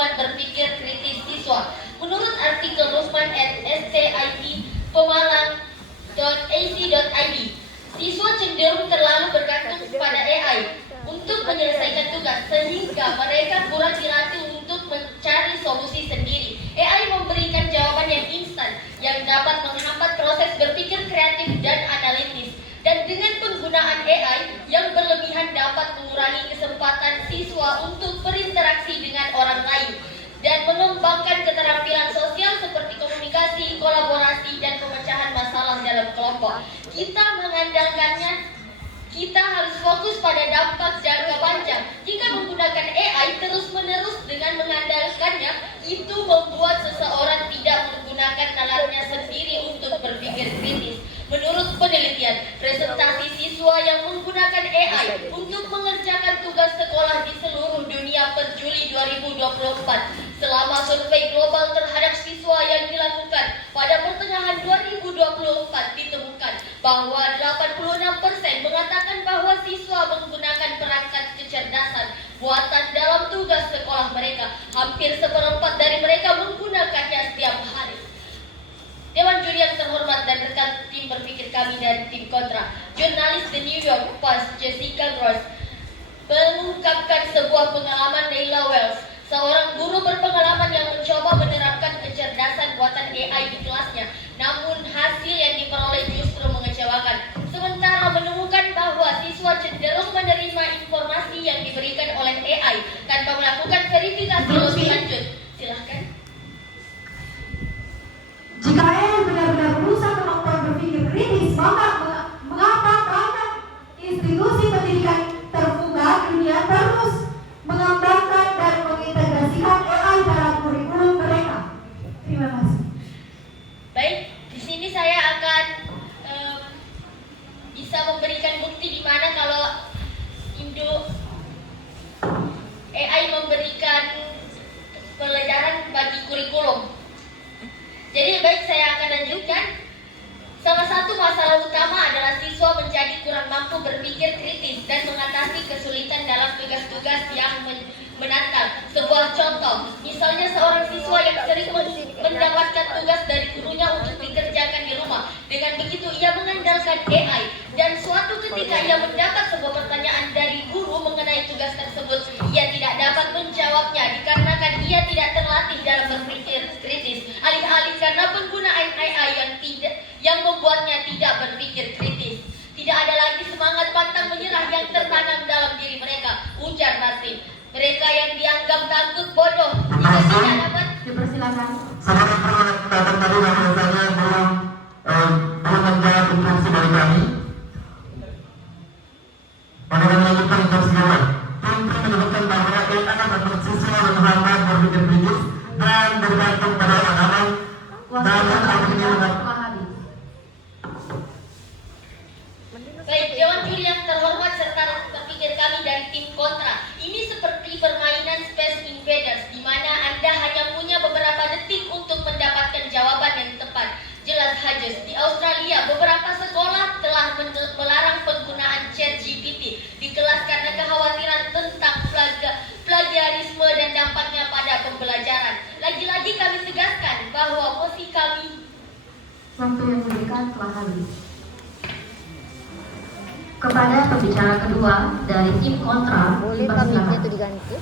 kemampuan berpikir kritis siswa. Menurut artikel Rusman at stip.pemalang.ac.id, siswa cenderung terlalu bergantung pada AI untuk menyelesaikan tugas, sehingga mereka kurang dilatih untuk mencari solusi sendiri. AI memberikan jawaban yang instan, yang dapat menghambat proses berpikir kreatif dan analitis. Dan dengan penggunaan AI yang berlebihan dapat mengurangi kesempatan siswa untuk berinteraksi dengan orang lain dan mengembangkan keterampilan sosial seperti komunikasi, kolaborasi, dan pemecahan masalah dalam kelompok. Kita mengandalkannya, kita harus fokus pada dampak jangka panjang. Jika menggunakan AI terus-menerus dengan mengandalkannya, itu membuat seseorang tidak menggunakan nalarnya sendiri untuk berpikir kritis. Menurut penelitian, presentasi siswa yang menggunakan AI untuk mengerjakan tugas sekolah di seluruh dunia per Juli 2024 selama survei global terhadap siswa yang dilakukan pada pertengahan 2024 ditemukan bahwa 86% mengatakan bahwa siswa menggunakan perangkat kecerdasan buatan dalam tugas sekolah mereka. Hampir seperempat dari mereka menggunakannya setiap hari. Dewan juri yang terhormat dan rekan tim berpikir kami dari tim kontra, jurnalis The New York Post Jessica Gross mengungkapkan sebuah pengalaman Leila Wells, seorang guru berpengalaman yang mencoba menerapkan kecerdasan buatan AI di kelasnya, namun hasil yang diperoleh justru mengecewakan. Sementara menemukan bahwa siswa cenderung menerima informasi yang diberikan oleh AI tanpa melakukan verifikasi lebih lanjut. Silahkan. Jika AI benar-benar merusak kemampuan berpikir kritis, maka mengapa banyak institusi pendidikan terbuka dunia terus mengembangkan dan mengintegrasikan AI dalam kurikulum mereka? Terima kasih. Baik, di sini saya akan bisa memberikan bukti di mana kalau AI memberikan pelajaran bagi kurikulum. Jadi baik, saya akan lanjutkan. Salah satu masalah utama adalah siswa menjadi kurang mampu berpikir kritis dan mengatasi kesulitan dalam tugas-tugas yang menantang. Sebuah contoh, misalnya seorang siswa yang sering mendapatkan tugas dari gurunya untuk dikerjakan di rumah. Dengan begitu ia mengandalkan AI, dan suatu ketika ia mendapat sebuah pertanyaan dari guru mengenai tugas tersebut, ia tidak dapat menjawabnya dikarenakan ia tidak terlatih dalam berpikir kritis. Alih-alih karena penggunaan AI yang membuatnya tidak berpikir kritis. Tidak ada lagi semangat pantang menyerah yang tertanam dalam diri mereka, ujar Martin. Mereka yang dianggap takut bodoh jika tidak dapat Dipersilakan. Saudara perhatikan tadi bahwasanya belum menjawab instruksi dari kami. Pada melanjutkan instruksi kami, Tim menyebutkan bahwa AI akan membuat siswa dan menghambat berpikir kritis dan bergantung pada orang-orang dan akhirnya Baik, Dewan Juri yang terhormat serta berpikir kami dari tim kontra. Ini seperti permainan Space Invaders, di mana Anda hanya punya beberapa detik untuk mendapatkan jawaban yang tepat. Jelas Hajes, di Australia beberapa sekolah telah melarang penggunaan ChatGPT di kelas karena kekhawatiran tentang plagiarisme dan dampaknya pada pembelajaran. Lagi-lagi kami tegaskan bahwa mosi kami Waktu yang diberikan telah habis. Kepada pembicara kedua dari tim kontra, Boleh dipersilakan. itu diganti?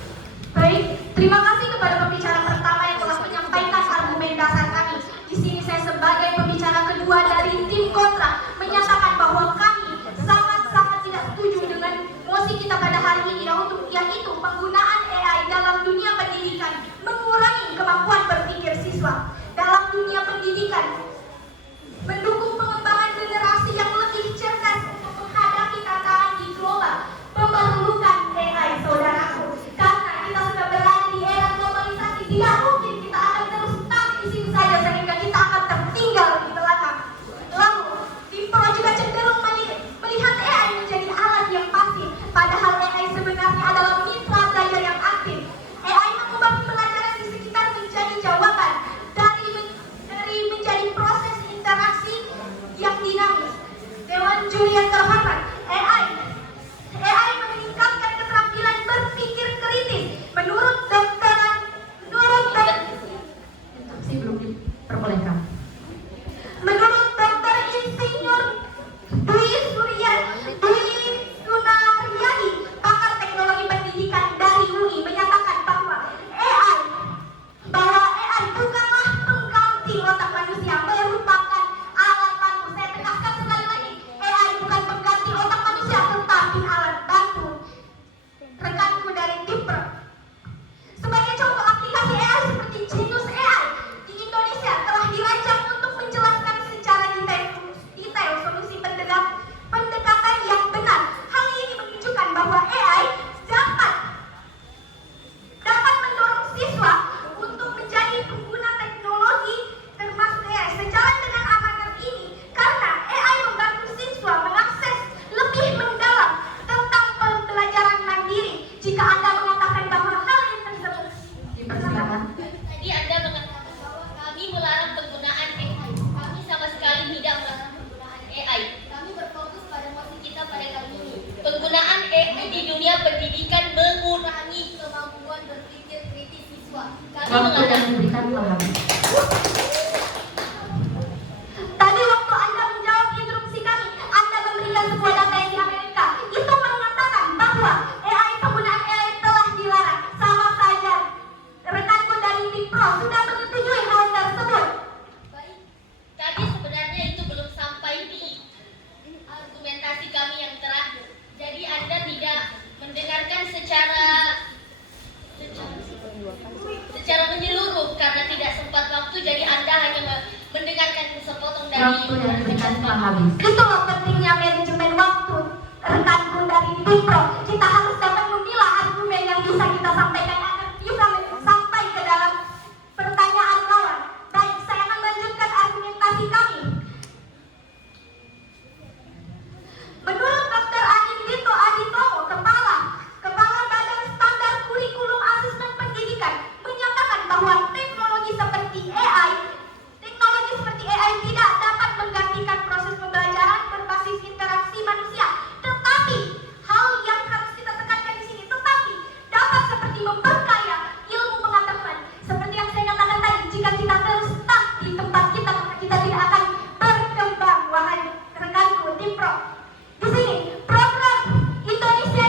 Baik, terima kasih kepada pembicara pertama yang telah menyampaikan argumen dasar kami. Di sini saya sebagai pembicara kedua dari tim kontra menyatakan bahwa kami sangat-sangat tidak setuju dengan mosi kita pada hari ini, yaitu penggunaan AI dalam dunia pendidikan mengurangi kemampuan berpikir siswa. Dalam dunia pendidikan, mendukung pengembangan generasi yang lebih cerdas untuk menghadapi tantangan di global, memerlukan AI, saudaraku. Karena kita sudah berada di era globalisasi mengurangi kemampuan berpikir kritis siswa. Kami Waktu yang mengatakan diberikan telah habis. Tadi waktu Anda menjawab interupsi kami, Anda memberikan sebuah data yang di Amerika. Itu mengatakan bahwa penggunaan AI telah dilarang. Sama saja rekanku dari tim Pro sudah menyetujui hal tersebut. baik. Tapi sebenarnya itu belum sampai di argumentasi kami yang terakhir. Jadi Anda tidak mendengarkan secara menyeluruh karena tidak sempat waktu. Jadi Anda hanya mendengarkan sepotong dari Waktu yang diberikan telah habis. Itulah pentingnya manajemen waktu. Rekanku dari tim Pro, kita harus dapat memilah argumen yang bisa kita sampaikan agar bisa sampai ke dalam pertanyaan lawan. Baik, saya akan lanjutkan argumentasi kami. Menurut Dr. Anindito Aditomo, Kepala Badan Standar Kurikulum Asesmen Pendidikan, menyatakan bahwa teknologi seperti AI tidak dapat menggantikan proses pembelajaran berbasis interaksi manusia. Tetapi, hal yang harus kita tekankan di sini, tetapi dapat seperti memperkaya ilmu pengetahuan. Seperti yang saya katakan tadi, jika kita terus stuck di tempat kita, maka kita tidak akan berkembang. Wahai rekanku tim Pro, di sini program Indonesia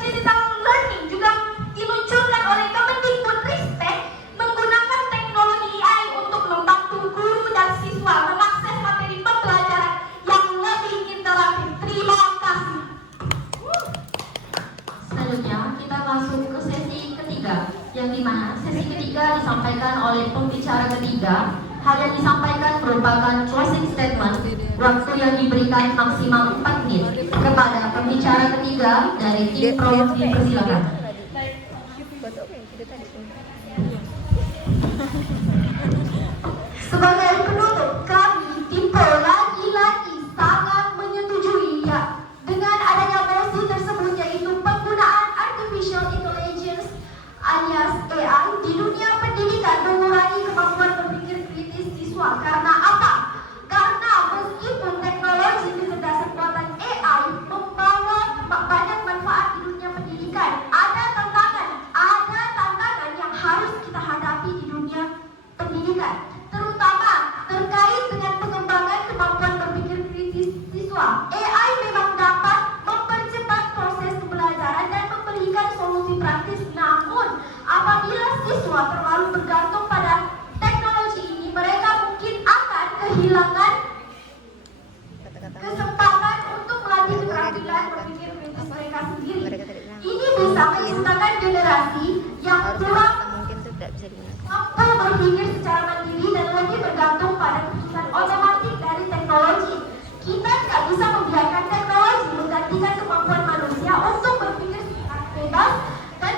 Digital Learning juga diluncurkan oleh Kemendikbudristek menggunakan teknologi AI untuk membantu guru dan siswa mengakses materi pembelajaran yang lebih interaktif. Terima kasih. Selanjutnya kita masuk ke sesi ketiga, yang dimana sesi ketiga disampaikan oleh pembicara ketiga. Hal yang disampaikan merupakan closing statement. Waktu yang diberikan maksimal 4 menit. Kepada pembicara ketiga dari tim Pro dipersilakan. Sebagai penutup, kami tim Pro lagi-lagi sangat menyetujui dengan adanya mosi tersebut, yaitu penggunaan artificial intelligence alias AI di dunia pendidikan mengurangi kemampuan berpikir kritis siswa. Karena apa? Karena meskipun teknologi kecerdasan buatan AI membawa banyak manfaat di dunia pendidikan, ada tantangan yang harus kita hadapi di dunia pendidikan, terutama terkait dengan pengembangan kemampuan berpikir kritis siswa. AI memang dapat mempercepat proses pembelajaran dan memberikan solusi praktis, namun apabila siswa terlalu bergantung pada teknologi ini, mereka mungkin akan kehilangan kesempatan untuk melatih keterampilan berpikir kritis mereka sendiri. Ini bisa menciptakan generasi yang kurang mampu berpikir secara mandiri dan lebih bergantung pada keputusan otomatis dari teknologi. Kita tidak bisa membiarkan teknologi menggantikan kemampuan manusia untuk berpikir secara bebas dan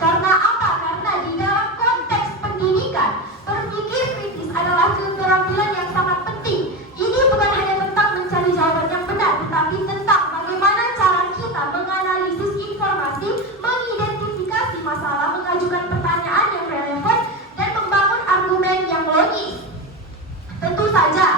karena apa? Karena di dalam konteks pendidikan, berpikir kritis adalah keterampilan yang sangat penting. Ini bukan hanya tentang mencari jawaban yang benar, tetapi tentang bagaimana cara kita menganalisis informasi, mengidentifikasi masalah, mengajukan pertanyaan yang relevan, dan membangun argumen yang logis. Tentu saja,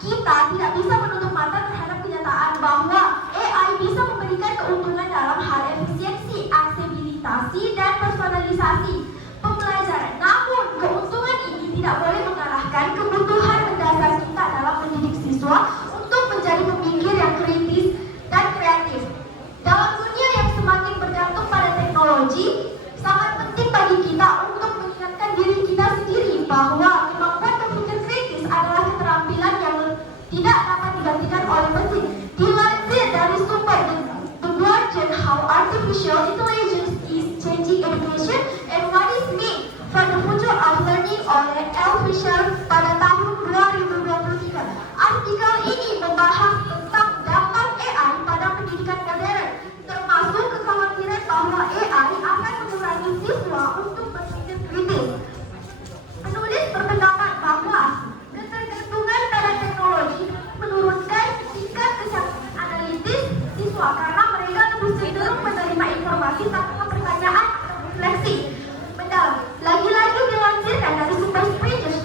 kita tidak bisa menutup mata terhadap kenyataan bahwa AI bisa memberikan keuntungan dalam hal efisiensi, aksesibilitas, dan personalisasi pembelajaran. Namun, keuntungan ini tidak boleh mengalahkan kebutuhan mendasar kita dalam mendidik siswa untuk menjadi pemikir yang kritis dan kreatif. Dalam dunia yang semakin bergantung pada teknologi, sangat penting bagi kita untuk mengingatkan diri kita sendiri bahwa kemampuan berpikir kritis adalah keterampilan yang tidak dapat digantikan oleh mesin. Dilansir dari sumber The Guardian, How Artificial Intelligence is Changing Education and What It Means for the Future of Learning oleh L. Fisher pada tahun 2023. Artikel ini membahas tentang dampak AI pada pendidikan modern, termasuk kekhawatiran bahwa AI akan mengurangi siswa untuk berpikir kritis. Penulis berpendapat bahwa ketergantungan pada teknologi menurunkan tingkat kecakapan analitis siswa karena mereka lebih cenderung menerima informasi tanpa pertanyaan atau refleksi mendalam. Lagi-lagi dilansirkan dari Super Spreaders,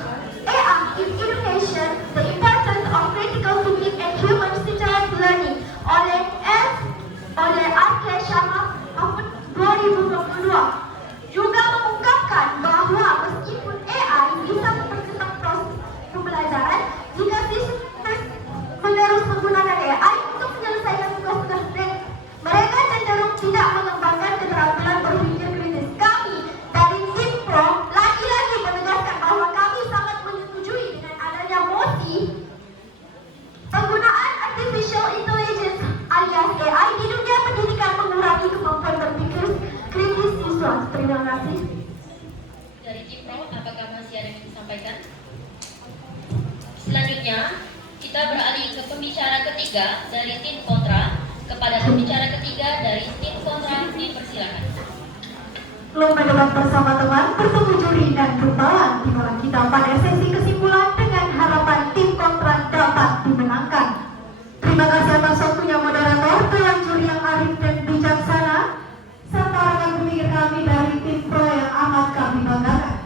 AI in Education, The Importance of Critical Thinking and Human-Centered Learning oleh Arkesh Syama tahun 2022 juga mengungkapkan bahwa meskipun AI bisa mempercepat proses pembelajaran, jika siswa menerus menggunakan AI untuk menyelesaikan tugas-tugas mereka cenderung tidak mengembangkan keterampilan berpikir kritis. Kami dari tim Pro lagi-lagi menegaskan bahwa kami sangat menyetujui dengan adanya mosi penggunaan artificial intelligence alias AI di dunia pendidikan mengurangi kemampuan berpikir kritis siswa. Terima kasih. Dari tim Pro, apakah masih ada yang disampaikan? Selanjutnya, kita beralih ke pembicara ketiga dari tim kontra. Kepada pembicara ketiga dari tim kontra, dipersilakan. Lomba debat bersama teman bertemu juri dan kepala di mana kita pada sesi kesimpulan dengan harapan tim kontra dapat dimenangkan. Terima kasih atas waktunya moderator, tuan juri yang arif dan bijaksana, serta rekan pemikir kami dari tim Pro yang amat kami banggakan.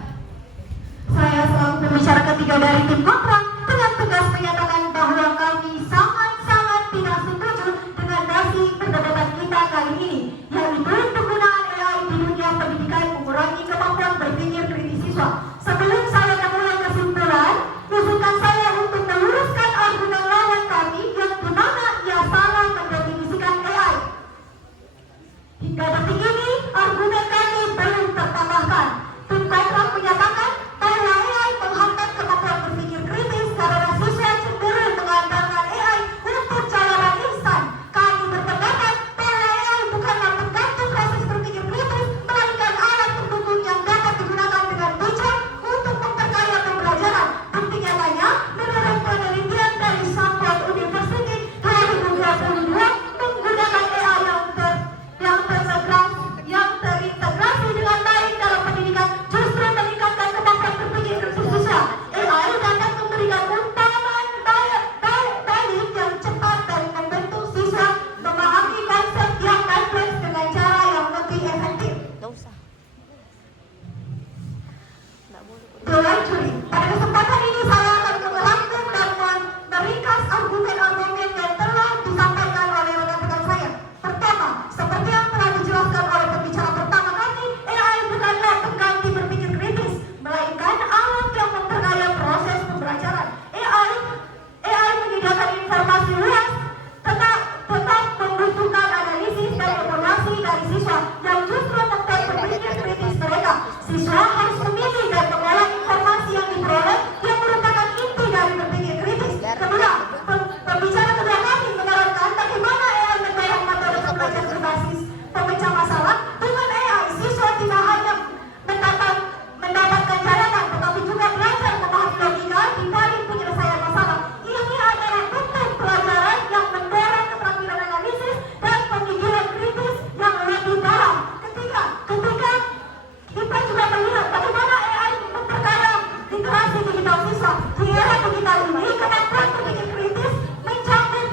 Saya selaku pembicara ketiga dari tim kontra dengan tegas menyatakan bahwa kami sangat-sangat tidak setuju dengan nasi perdebatan kita kali ini, yaitu penggunaan AI di dunia pendidikan mengurangi kemampuan berpikir kritis siswa. Sebelum saya memulai kesimpulan, izinkan saya untuk meluruskan argumen lawan kami yang di mana ia salah mendefinisikan AI. Hingga detik ini, argumen kami belum terpatahkan. Tim kontra menyatakan bahwa AI menghambat kemampuan berpikir kritis karena siswa cenderung mengandalkan AI untuk jawaban instan. Kami berpendapat bahwa AI bukanlah penggantung proses berpikir kritis, melainkan alat pendukung yang dapat digunakan dengan bijak untuk memperkaya pembelajaran. Bukti nyatanya, menurut penelitian dari Stanford University 2022, menggunakan AI yang terintegrasi dengan baik dalam pendidikan justru meningkatkan kemampuan berpikir kritis siswa. AI dapat memberikan umpan balik yang cepat dan membentuk siswa memahami konsep yang kompleks dengan cara yang lebih efektif. Tuan juri, pada kesempatan ini saya akan merangkum dan meringkas argumen-argumen yang telah disampaikan oleh rekan-rekan saya. Pertama, seperti yang telah dijelaskan oleh pembicara pertama kami, AI bukanlah pengganti berpikir kritis, melainkan alat yang memperkaya proses pembelajaran. AI menyediakan informasi luas, tetap membutuhkan analisis dan evaluasi dari siswa yang justru membuat berpikir kritis mereka. Siswa harus memilih dan mengolah informasi yang diperoleh yang merupakan inti dari berpikir kritis. Kedua, pembicara kedua kami menerangkan bagaimana AI mendorong metode pembelajaran berbasis pemecah masalah. Dengan AI, siswa tidak hanya mendapatkan jawaban, tetapi juga belajar memahami logika di balik penyelesaian masalah. Ini adalah bentuk pelajaran yang mendorong keterampilan analisis dan pemikiran kritis yang lebih dalam. Ketiga, kita juga melihat bagaimana AI memperkaya literasi digital siswa. Di era digital ini, kemampuan berpikir kritis mencakup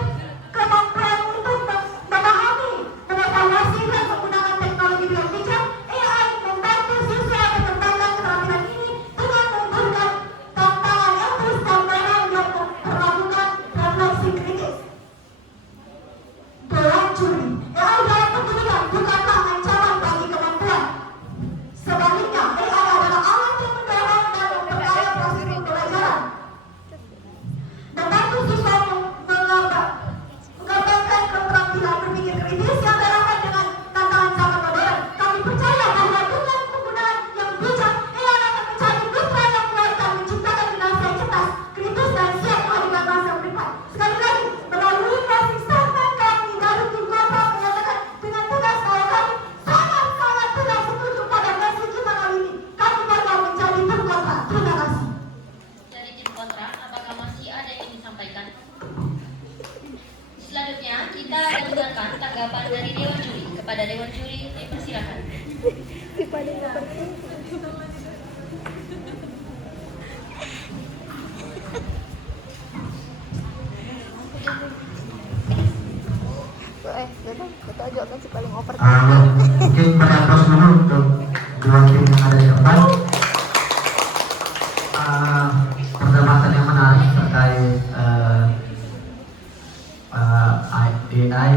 kemampuan untuk memahami, mengevaluasi dan menggunakan teknologi dengan bijak. AI membantu siswa mengembangkan keterampilan ini dengan memberikan tantangan etis dan moral yang memperlakukan refleksi kritis. Tuan juri, AI dalam pendidikan bukanlah ancaman bagi kemampuan. Sebaliknya, AI adalah alat yang mendorong dan memperkaya proses pembelajaran. Membantu siswa mengembangkan keterampilan berpikir kritis yang relevan dengan tantangan zaman modern. Kami percaya bahwa dengan penggunaan yang bijak, AI akan mencari mitra yang kuat dan menciptakan generasi yang cerdas, kritis dan siap menghadirkan masa depan. Sekali lagi, melalui closing statement kami dari tim kontra menyatakan dengan tegas bahwa kami sangat-sangat tidak setuju pada versi kita kali ini. Kami bangga menjadi tim kontra. Terima kasih. Dari tim kontra, apakah masih ada yang disampaikan? Selanjutnya, kita akan dengarkan tanggapan dari Dewan Juri. Kepada Dewan Juri, dipersilakan. Mungkin pendapat dulu untuk dua tim yang ada di depan. Perdebatan yang menarik terkait AI.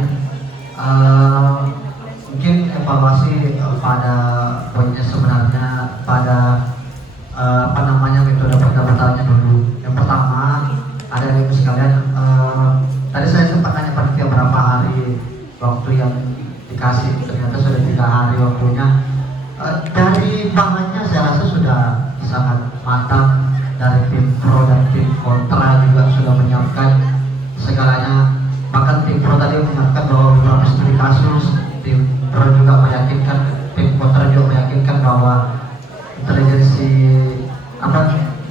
evaluasi pada poinnya sebenarnya pada metode pendapatannya dulu. Yang pertama, ada ibu sekalian, tadi saya sempat tanya panitia berapa hari waktu yang dikasih, ternyata sudah 3 hari waktunya. Dari bahannya saya rasa sudah sangat matang, dari tim pro dan tim kontra juga sudah menyiapkan segalanya. Bahkan tim pro tadi menyiapkan bahwa beberapa studi kasus, tim pro juga meyakinkan, tim kontra juga meyakinkan bahwa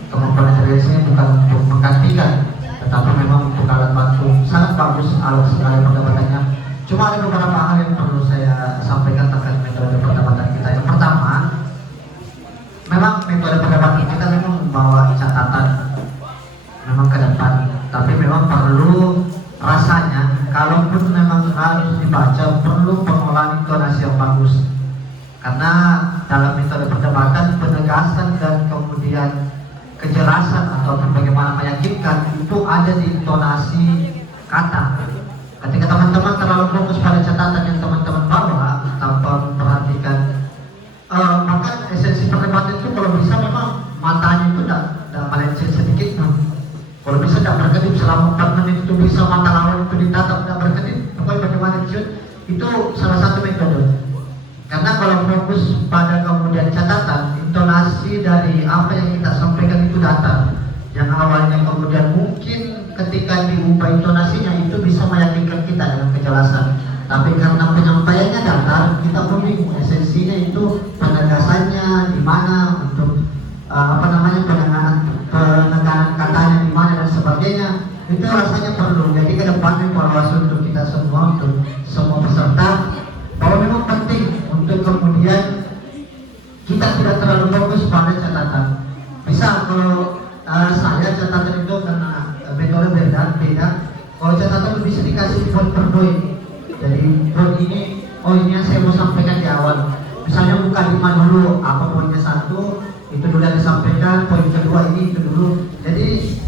kemampuan intelijensi bukan untuk menggantikan, tetapi memang untuk alat bantu. Sangat bagus alat sekali perdebatannya. Cuma ada beberapa hal yang perlu saya sampaikan terkait metode perdebatan kita. Yang pertama, memang metode perdebatan kita memang membawa catatan memang ke depan, tapi memang perlu rasanya, kalaupun memang harus dibaca, perlu pengolahan intonasi yang bagus. Karena dalam metode perdebatan, penegasan dan kemudian kejelasan atau bagaimana meyakinkan itu ada di intonasi kata. Ketika teman-teman terlalu fokus pada catatan yang teman-teman bawa tanpa memperhatikan, maka esensi perdebatan itu kalau bisa memang matanya itu tidak melenceng sedikit pun. Kalau bisa tidak berkedip selama 4 menit itu bisa mata lawan itu ditatap tidak berkedip. Pokoknya bagaimana itu salah satu metode. Karena kalau fokus pada kemudian catatan, intonasi dari apa yang kita sampaikan itu datar. Yang awalnya kemudian mungkin ketika diubah intonasinya itu bisa meyakinkan kita dengan kejelasan. Tapi karena penyampaiannya datar, kita pun bingung esensinya itu penegasannya di mana, untuk peneganan katanya di mana dan sebagainya. Itu rasanya perlu. Jadi ke depan evaluasi untuk kita semua, untuk semua peserta, bahwa memang penting untuk kemudian kita tidak terlalu fokus pada catatan. Bisa kalau saya catatan itu karena metode beda. Kalau catatan bisa dikasih poin per poin. Jadi poin ini, ini yang saya mau sampaikan di awal. Misalnya buka 5 dulu, apa poinnya 1, itu dulu yang disampaikan, poin kedua ini itu dulu. Jadi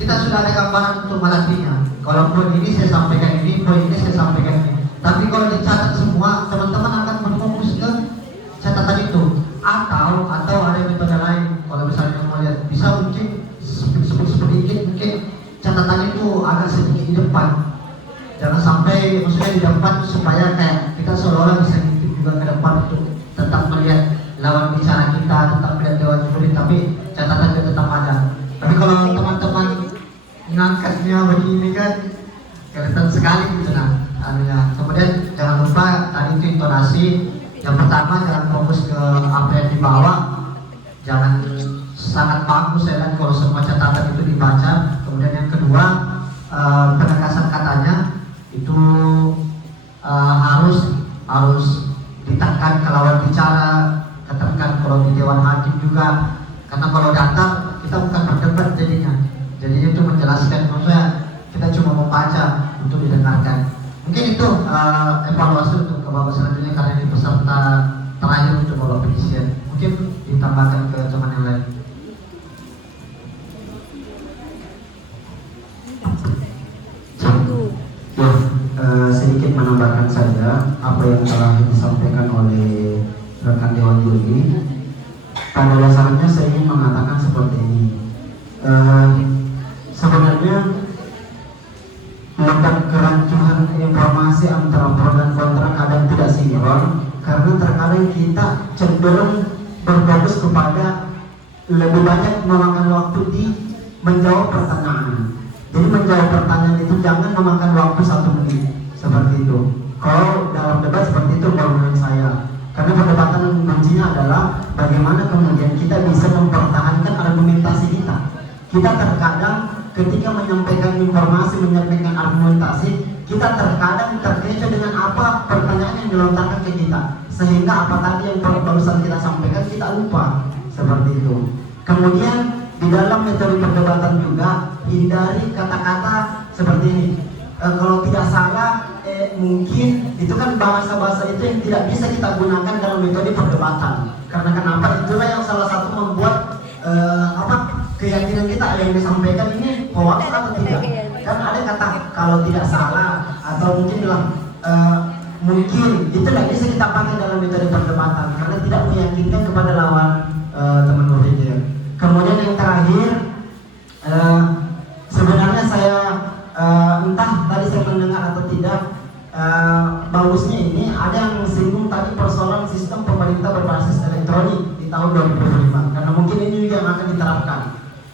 kita sudah ada gambaran untuk melatihnya. Kalau poin ini saya sampaikan ini, poin ini saya sampaikan ini. Tapi kalau dicatat semua, teman-teman akan berfokus ke catatan itu. Atau ada metode lain. Kalau misalnya mau lihat, bisa mungkin sedikit mungkin catatan itu agak sedikit di depan. Jangan sampai maksudnya di depan supaya kayak kita seolah-olah bisa ngintip juga ke depan untuk tetap melihat lawan bicara kita, tetap melihat lawan juri, tapi catatan itu tetap ada. Tapi kalau teman-teman ngangkatnya begini kan kelihatan sekali gitu Kemudian jangan lupa tadi itu intonasi. Yang pertama, jangan fokus ke apa yang dibawa, jangan sangat bagus ya kan kalau semua catatan itu dibaca. Kemudian yang kedua, penegasan katanya itu harus ditekan ke lawan bicara, ketekan kalau di dewan hakim juga. Karena kalau datar kita bukan berdebat jadinya itu menjelaskan, maksudnya kita cuma membaca untuk didengarkan. Mungkin itu evaluasi untuk ke babak selanjutnya, karena ini peserta terakhir untuk babak penyisian. Mungkin ditambahkan ke teman yang lain. Sedikit menambahkan saja apa yang telah disampaikan oleh rekan Dewan Juri. Pada dasarnya saya ingin mengatakan seperti ini. Sebenarnya letak kerancuan informasi antara pro dan kontra kadang tidak sinkron, karena terkadang kita cenderung berfokus kepada lebih banyak memakan waktu di menjawab pertanyaan. Jadi menjawab pertanyaan itu jangan memakan waktu 1 menit seperti itu. Kalau dalam debat seperti itu kalau menurut saya, karena perdebatan kuncinya adalah bagaimana kemudian kita bisa mempertahankan argumentasi kita. Kita terkadang ketika menyampaikan informasi, menyampaikan argumentasi, kita terkadang terkecoh dengan apa pertanyaan yang dilontarkan ke kita, sehingga apa tadi yang barusan kita sampaikan kita lupa seperti itu. Kemudian di dalam metode perdebatan juga hindari kata-kata seperti ini. Kalau tidak salah, mungkin itu kan bahasa-bahasa itu yang tidak bisa kita gunakan dalam metode perdebatan. Karena kenapa? Itulah yang salah satu membuat keyakinan kita yang disampaikan ini hoax atau tidak. Kan ada kata kalau tidak salah, atau mungkin bilang mungkin itu tidak bisa kita pakai dalam metode perdebatan karena tidak meyakinkan kepada lawan teman berpikir. Kemudian yang terakhir, sebenarnya saya entah tadi saya mendengar atau tidak, bagusnya ini ada yang singgung tadi persoalan sistem pemerintah berbasis elektronik di tahun 2025 karena mungkin ini juga yang akan diterapkan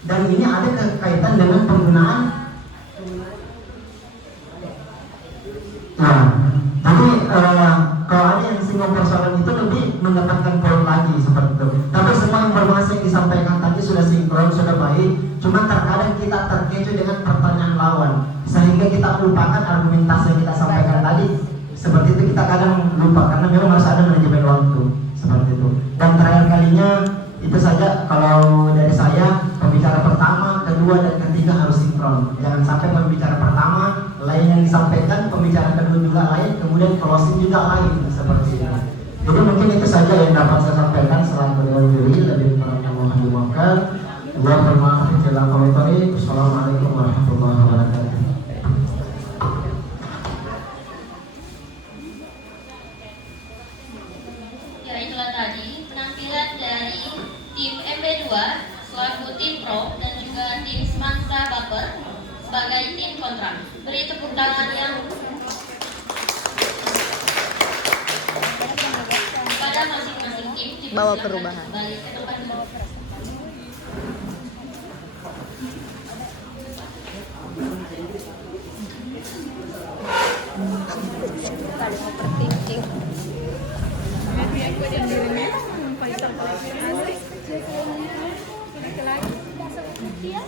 dan ini ada kaitan dengan penggunaan. Nah, jadi kalau ada yang singgung persoalan itu lebih mendapatkan poin lagi seperti itu. Tapi semua informasi yang disampaikan tadi sudah sinkron, sudah baik. Cuma terkadang kita terkecoh dengan pertanyaan lawan, sehingga kita lupakan argumentasi yang kita sampaikan tadi. Seperti itu kita kadang lupa karena memang harus ada manajemen waktu seperti itu. Dan terakhir kalinya itu saja kalau dari saya, pembicara pertama, kedua dan ketiga harus sinkron. Jangan sampai pembicara pertama lain yang disampaikan, pembicara kedua juga lain, kemudian closing juga lain seperti itu. Jadi mungkin itu saja yang dapat saya sampaikan. Selain beliau diri lebih kurangnya mohon dimaafkan. Wa bermaaf dalam komentari. Assalamualaikum warahmatullahi wabarakatuh. Ya, itulah tadi penampilan dari tim MB2 selaku tim pro dan juga tim Semansa Baper sebagai tim kontra. Beri tepuk tangan yang kepada masing-masing tim. Bawa perubahan. Kembali ke tempat duduk. Dia